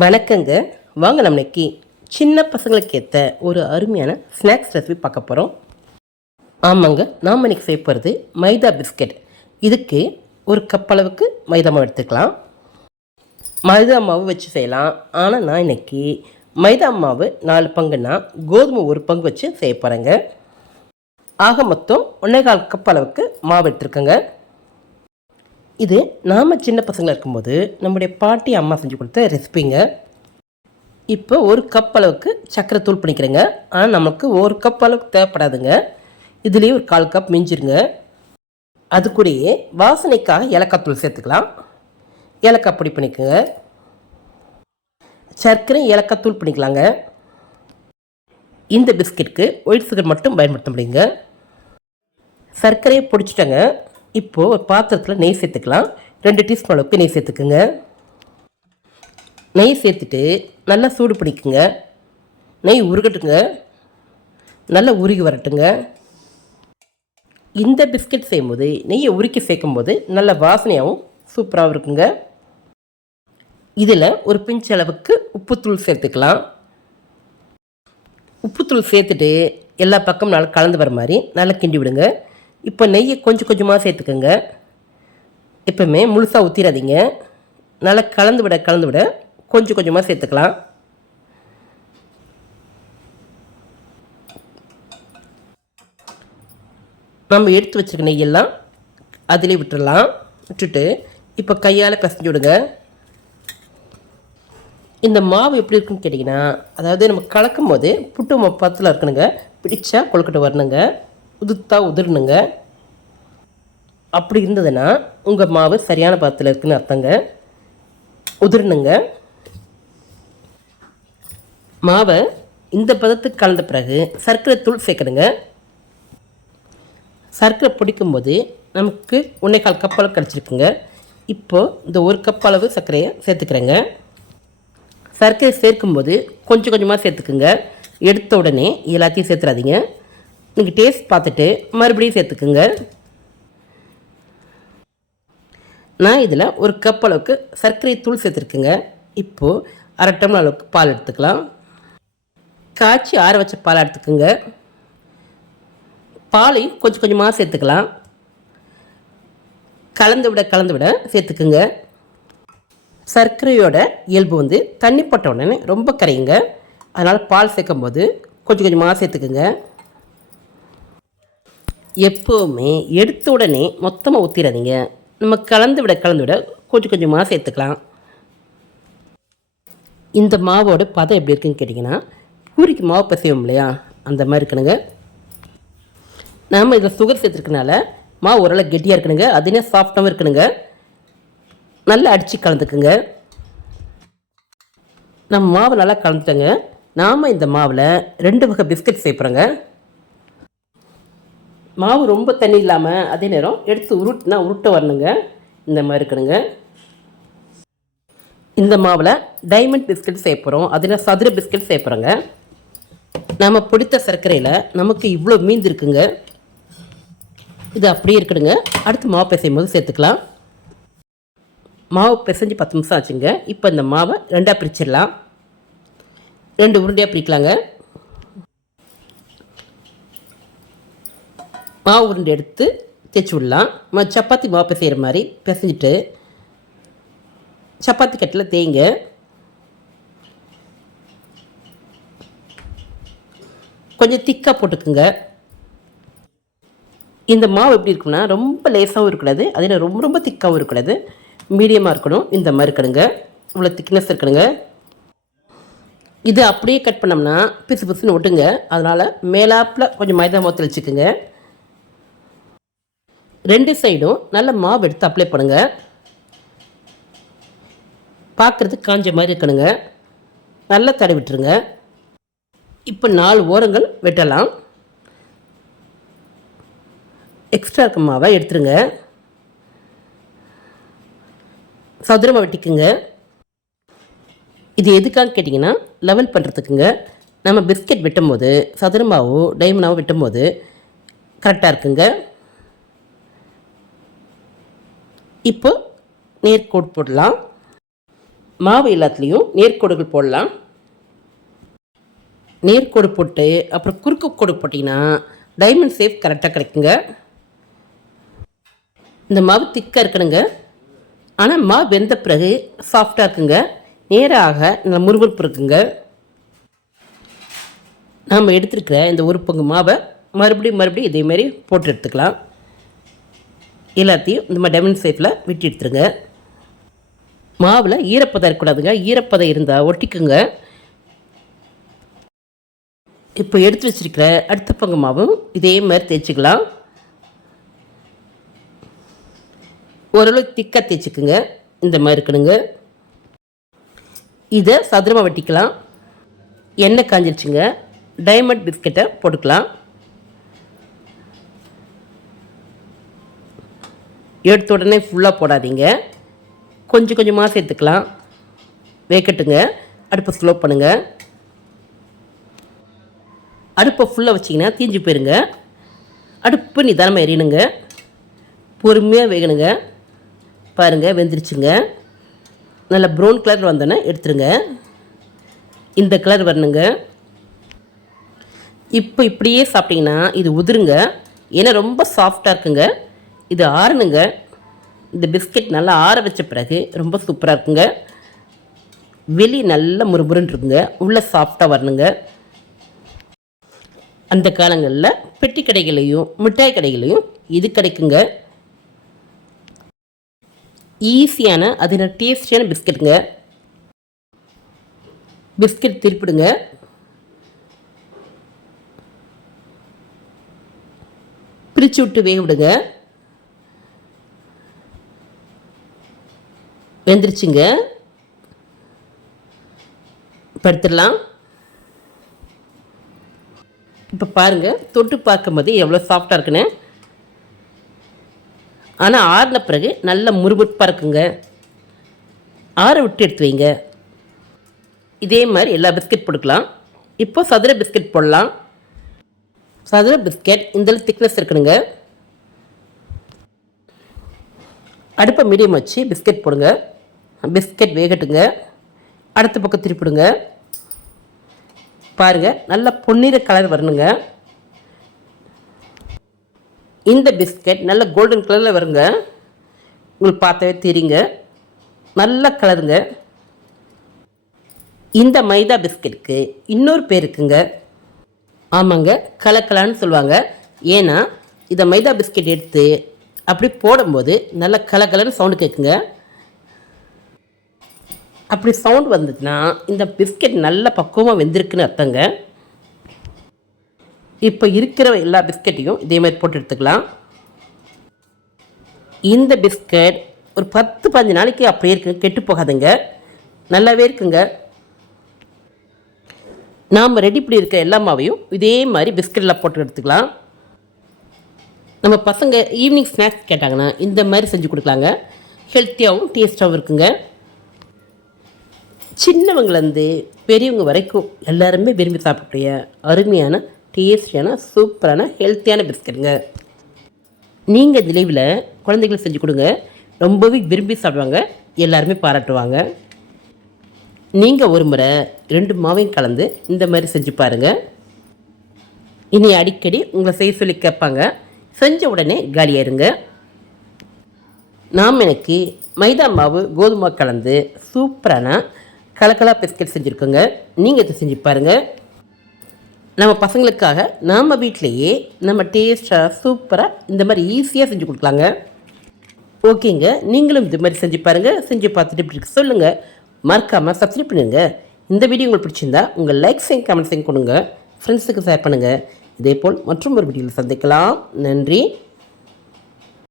வணக்கங்க. வாங்க நம்ம இன்னைக்கு சின்ன பசங்களுக்கு ஏற்ற ஒரு அருமையான ஸ்நாக்ஸ் ரெசிபி பார்க்க போகிறோம் ஆமாங்க நாம் இன்னைக்கு செய்ய போகிறது மைதா பிஸ்கட். இதுக்கு ஒரு கப் அளவுக்கு மைதா மாவு எடுத்துக்கலாம். மைதா மாவு வச்சு செய்யலாம். ஆனால் நான் இன்னைக்கு மைதா மாவு நாலு பங்குன்னா கோதுமை ஒரு பங்கு வச்சு செய்ய போகிறேங்க ஆக மொத்தம் ஒன்றே கால் கப் அளவுக்கு மாவு எடுத்துருக்கேங்க. இது நாம் சின்ன பசங்களாக இருக்கும்போது நம்முடைய பாட்டி அம்மா செஞ்சு கொடுத்த ரெசிபிங்க இப்போ ஒரு கப் அளவுக்கு சர்க்கரை தூள் பண்ணிக்கிறேங்க. ஆனால் நமக்கு ஒரு கப் அளவுக்கு தேவைப்படாதுங்க. இதுலேயே ஒரு கால் கப் மிஞ்சிருங்க. அது கூடயே வாசனைக்காக ஏலக்காய் தூள் சேர்த்துக்கலாம். ஏலக்காய் பொடி பண்ணிக்கோங்க. சர்க்கரை ஏலக்காய் தூள் பண்ணிக்கலாங்க. இந்த பிஸ்கெட்டுக்கு ஒயிட் சுகர் மட்டும் பயன்படுத்த முடியுங்க. சர்க்கரையை பொடிச்சிட்டங்க. இப்போது ஒரு பாத்திரத்தில் நெய் சேர்த்துக்கலாம். ரெண்டு டீஸ்பூன் அளவுக்கு நெய் சேர்த்துக்குங்க. நெய் சேர்த்துட்டு நல்லா சூடு பிடிக்குங்க. நெய் உருகட்டுங்க. நல்லா உருகி வரட்டுங்க. இந்த பிஸ்கட் செய்யும்போது நெய்யை உருக்கி சேர்க்கும்போது நல்ல வாசனையாகவும் சூப்பராகவும் இருக்குங்க. இதில் ஒரு பிஞ்ச் அளவுக்கு உப்புத்தூள் சேர்த்துக்கலாம். உப்புத்தூள் சேர்த்துட்டு எல்லா பக்கமும் நல்லா கலந்து வர மாதிரி நல்லா கிண்டி விடுங்க. இப்போ நெய்யை கொஞ்சம் கொஞ்சமாக சேர்த்துக்கோங்க. எப்பவுமே முழுசாக ஊற்றிடாதீங்க நல்லா கலந்து விட கலந்து விட கொஞ்சம் கொஞ்சமாக சேர்த்துக்கலாம். நம்ம எடுத்து வச்சிருக்க நெய்யெல்லாம் அதிலே விட்டுறலாம். விட்டுட்டு இப்போ கையால் பிசைஞ்சு விடுங்க. இந்த மாவு எப்படி இருக்குன்னு கேட்டிங்கன்னா அதாவது நம்ம கலக்கும் போது புட்டு பத்தில் இருக்கணுங்க. பிடிச்சா கொழுக்கட்டை வரணுங்க. உதுத்தா உதிரணுங்க. அப்படி இருந்ததுன்னா உங்கள் மாவு சரியான பாத்தில் இருக்குன்னு அர்த்தங்க. உதிரணுங்க. மாவை இந்த பதத்துக்கு கலந்த பிறகு சர்க்கரை தூள் சேர்க்கணுங்க. சர்க்கரை பிடிக்கும்போது நமக்கு ஒன்றே கால் கப் அளவு கிடச்சிருக்குங்க. இப்போது இந்த ஒரு கப் அளவு சர்க்கரையை சேர்த்துக்கிறேங்க. சர்க்கரை சேர்க்கும்போது கொஞ்சம் கொஞ்சமாக சேர்த்துக்குங்க. எடுத்த உடனே எல்லாத்தையும் சேர்த்துறாதீங்க. நீங்கள் டேஸ்ட் பார்த்துட்டு மறுபடியும் சேர்த்துக்குங்க. நான் இதில் ஒரு கப் அளவுக்கு சர்க்கரை தூள் சேர்த்துருக்குங்க. இப்போது அரை டம்ளர் அளவுக்கு பால் எடுத்துக்கலாம். காய்ச்சி ஆற வச்ச பால் எடுத்துக்குங்க. பாலையும் கொஞ்சம் கொஞ்சமாக சேர்த்துக்கலாம். கலந்து விட கலந்து விட சேர்த்துக்குங்க. சர்க்கரையோட இயல்பு வந்து தண்ணி போட்ட உடனே ரொம்ப கரையுங்க. அதனால் பால் சேர்க்கும் போது கொஞ்சம் கொஞ்சமாக சேர்த்துக்குங்க. எப்போவுமே எடுத்த உடனே மொத்தமாக ஊற்றிடாதீங்க நம்ம கலந்து விட கலந்து விட கொஞ்சம் கொஞ்சமாக சேர்த்துக்கலாம். இந்த மாவோட பதம் எப்படி இருக்குன்னு கேட்டிங்கன்னா பூரிக்கு மாவு பசைவோம் இல்லையா? அந்த மாதிரி இருக்கணுங்க. நாம் இதில் சுகர் சேர்த்துருக்கனால மாவு ஓரளவு கெட்டியாக இருக்கணுங்க. அதுனே சாஃப்டாகவும் இருக்கணுங்க. நல்லா அடித்து கலந்துக்குங்க. நம்ம மாவு நல்லா கலந்துட்டோங்க. நாம் இந்த மாவில் ரெண்டு வகை பிஸ்கட் சேர்ப்புறோங்க மாவு ரொம்ப தண்ணி இல்லாமல் அதே நேரம் எடுத்து உருட்டுனா உருட்ட வரணுங்க. இந்த மாதிரி இருக்கணுங்க. இந்த மாவில் டைமண்ட் பிஸ்கட் சேர்ப்புறோம் அதில் சதுர பிஸ்கட் சேர்ப்புறோங்க நம்ம பிடித்த சர்க்கரையில் நமக்கு இவ்வளோ மீந்து இருக்குங்க. இது அப்படியே இருக்கணுங்க. அடுத்து மாவு பிசையும் போது சேர்த்துக்கலாம். மாவு பிசைஞ்சு பத்து நிமிஷம் ஆச்சுங்க. இப்போ இந்த மாவை ரெண்டாக பிரிச்சிடலாம். ரெண்டு உருண்டையாக பிரிக்கலாங்க. மாவு உருண்டை எடுத்து தேய்ச்சி விடலாம். ம சப்பாத்தி மாவு பிசைகிற மாதிரி பிசைஞ்சிட்டு சப்பாத்தி கட்டில் தேய்ங்க. கொஞ்சம் திக்காக போட்டுக்குங்க. இந்த மாவு எப்படி இருக்குன்னா ரொம்ப லேசாகவும் இருக்கக்கூடாது. அதே ரொம்ப ரொம்ப திக்காகவும் இருக்கக்கூடாது. மீடியமாக இருக்கணும். இந்த மாதிரி இருக்கணுங்க இவ்வளோ திக்னஸ் இருக்கணுங்க. இது அப்படியே கட் பண்ணோம்னா பிசு பிசுன்னு ஒட்டுங்க. அதனால் மேலாப்பில் கொஞ்சம் மைதா மாவு தெளிச்சுக்குங்க. ரெண்டு சைடும் நல்ல மாவு எடுத்து அப்ளை பண்ணுங்கள் பார்க்குறதுக்கு காஞ்ச மாதிரி இருக்கணுங்க. நல்லா தடவி விட்டுருங்க. இப்போ நாலு ஓரங்கள் வெட்டலாம். எக்ஸ்ட்ரா இருக்க மாவை எடுத்துருங்க. சதுரமாக வெட்டிக்குங்க. இது எதுக்காக கேட்டிங்கன்னா லெவல் பண்ணுறதுக்குங்க நம்ம பிஸ்கெட் வெட்டும்போது சதுரமாவோ டைமண்டாவோ வெட்டும்போது கரெக்டாக இருக்குங்க. இப்போ நேர்கோடு போடலாம். மாவு எல்லாத்துலேயும் நேர்கோடுகள் போடலாம். நேர்கோடு போட்டு அப்புறம் குறுக்கு கோடு போட்டிங்கன்னா டைமண்ட் ஷேப் கரெக்டாக கிடைக்குங்க. இந்த மாவு திக்காக இருக்கணுங்க. ஆனால் மாவு வெந்த பிறகு சாஃப்டாக இருக்குங்க. நேராக இந்த முறுமுறுப்பு இருக்குங்க. நாம் எடுத்துருக்கிற இந்த ஒரு பங்கு மாவை மறுபடியும் மறுபடியும் இதேமாரி போட்டு எடுத்துக்கலாம். எல்லாத்தையும் இந்த மாதிரி டெமன் ஷேப்பில் விட்டு எடுத்துருங்க. மாவில் ஈரப்பதம் இருக்கக்கூடாதுங்க. ஈரப்பதம் இருந்தால் ஒட்டிக்குங்க. இப்போ எடுத்து வச்சிருக்கிற அடுத்த பங்கு மாவும் இதே மாதிரி தேய்ச்சிக்கலாம். ஓரளவு திக்காக தேய்ச்சிக்குங்க. இந்த மாதிரி இருக்கணுங்க. இதை சதுரமாக வெட்டிக்கலாம். எண்ணெய் காஞ்சிருச்சுங்க. டைமண்ட் பிஸ்கெட்டை போட்டுக்கலாம். எடுத்த உடனே ஃபுல்லாக போடாதீங்க. கொஞ்சம் கொஞ்சமாக சேர்த்துக்கலாம். வேக்கட்டுங்க அடுப்பை ஸ்லோ பண்ணுங்கள் அடுப்பை ஃபுல்லாக வச்சிங்கன்னா தீஞ்சு போயிருங்க. அடுப்பு நிதானமாக எரியணுங்க. பொறுமையாக வேகணுங்க. பாருங்கள் வெந்துருச்சுங்க. நல்லா ப்ரௌன் கலர் வந்தோன்னே எடுத்துருங்க. இந்த கலர் வரணுங்க. இப்போ இப்படியே சாப்பிட்டிங்கன்னா இது உதிருங்க. ஏன்னா ரொம்ப சாஃப்டாக இருக்குங்க. இது ஆறணுங்க இந்த பிஸ்கெட் நல்லா ஆற வச்ச பிறகு ரொம்ப சூப்பராக இருக்குங்க. வெளி நல்ல முறுமுறுன்னு இருக்குங்க உள்ளே சாஃப்டாக வரணுங்க. அந்த காலங்களில் பெட்டி கடைகளையும் மிட்டாய் கடைகளையும் இது கிடைக்குங்க. ஈஸியான அது டேஸ்டியான பிஸ்கெட்டுங்க. பிஸ்கெட் திருப்பிடுங்க. பிரித்து விட்டு வேக விடுங்க. எந்திரிச்சிங்க. படுத்துடலாம். இப்போ பாருங்கள் தொட்டு பார்க்கும்போது எவ்வளோ சாஃப்டாக இருக்குன்னு. ஆனால் ஆறின பிறகு நல்ல முறுமுறுப்பாக இருக்குங்க. ஆற விட்டு எடுத்து வைங்க. இதே மாதிரி எல்லா பிஸ்கெட் போட்டுக்கலாம். இப்போ சதுர பிஸ்கெட் போடலாம். சதுர பிஸ்கெட் இந்த திக்னஸ் இருக்கணுங்க. அடுப்பை மீடியம் வச்சு பிஸ்கெட் போடுங்க. பிஸ்கெட் வேகட்டுங்க. அடுத்த பக்கம் திருப்பிடுங்க. பாருங்கள் நல்ல பொன்னிற கலர் வரணுங்க இந்த பிஸ்கெட் நல்ல கோல்டன் கலரில் வருங்க. உங்களுக்கு பார்த்தாவே தெரியுங்க. நல்ல கலருங்க இந்த மைதா பிஸ்கெட்டுக்கு இன்னொரு பேர் இருக்குங்க. ஆமாங்க கலக்கலான்னு சொல்லுவாங்க. ஏன்னா இதை மைதா பிஸ்கெட் எடுத்து அப்படி போடும்போது நல்ல கலக்கலன்னு சவுண்டு கேட்குங்க அப்படி சவுண்ட் வந்துச்சுன்னா இந்த பிஸ்கெட் நல்ல பக்குவமாக வெந்திருக்குன்னு அர்த்தங்க. இப்போ இருக்கிற எல்லா பிஸ்கெட்டையும் இதே மாதிரி போட்டு எடுத்துக்கலாம். இந்த பிஸ்கட் ஒரு பத்து பதினஞ்சு நாளைக்கு அப்படியே இருக்குங்க கெட்டு போகாதுங்க. நல்லாவே இருக்குங்க. நாம் ரெடி பண்ணி இருக்க எல்லா மாவையும் இதே மாதிரி பிஸ்கெட்டில் போட்டு எடுத்துக்கலாம். நம்ம பசங்க ஈவினிங் ஸ்நாக்ஸ் கேட்டாங்கன்னா இந்த மாதிரி செஞ்சு கொடுக்கலாங்க. ஹெல்த்தியாகவும் டேஸ்ட்டாகவும் இருக்குங்க. சின்னவங்கலேருந்து பெரியவங்க வரைக்கும் எல்லாருமே விரும்பி சாப்பிடக்கூடிய அருமையான டேஸ்டியான சூப்பரான ஹெல்த்தியான பிஸ்கட்டுங்க நீங்கள் நிலைவில் குழந்தைகளுக்கு செஞ்சு கொடுங்க. ரொம்பவே விரும்பி சாப்பிடுவாங்க. எல்லாருமே பாராட்டுவாங்க. நீங்கள் ஒரு முறை ரெண்டு மாவையும் கலந்து இந்த மாதிரி செஞ்சு பாருங்கள் இனி அடிக்கடி உங்களை செய்ய சொல்லி கேட்பாங்க. செஞ்ச உடனே காலியாயிருங்க நாம் எனக்கு மைதா மாவு கோதுமை கலந்து சூப்பரான கலக்கலா பிஸ்கட் செஞ்சுருக்கோங்க. நீங்கள் இதை செஞ்சு பாருங்கள் நம்ம பசங்களுக்காக நாம் வீட்டிலையே நம்ம டேஸ்ட்டாக சூப்பராக இந்த மாதிரி ஈஸியாக செஞ்சு கொடுக்கலாங்க. ஓகேங்க. நீங்களும் இது மாதிரி செஞ்சு பாருங்கள் செஞ்சு பார்த்துட்டு இப்படி இருக்கு. சொல்லுங்கள் மறக்காமல் சப்ஸ்கிரைப் பண்ணுங்க. இந்த வீடியோ உங்களுக்கு பிடிச்சிருந்தா உங்கள் லைக்ஸையும் கமெண்ட்ஸையும் கொடுங்க. ஃப்ரெண்ட்ஸுக்கு ஷேர் பண்ணுங்கள் இதே போல் மற்றும் ஒரு வீடியோவில் சந்திக்கலாம். நன்றி.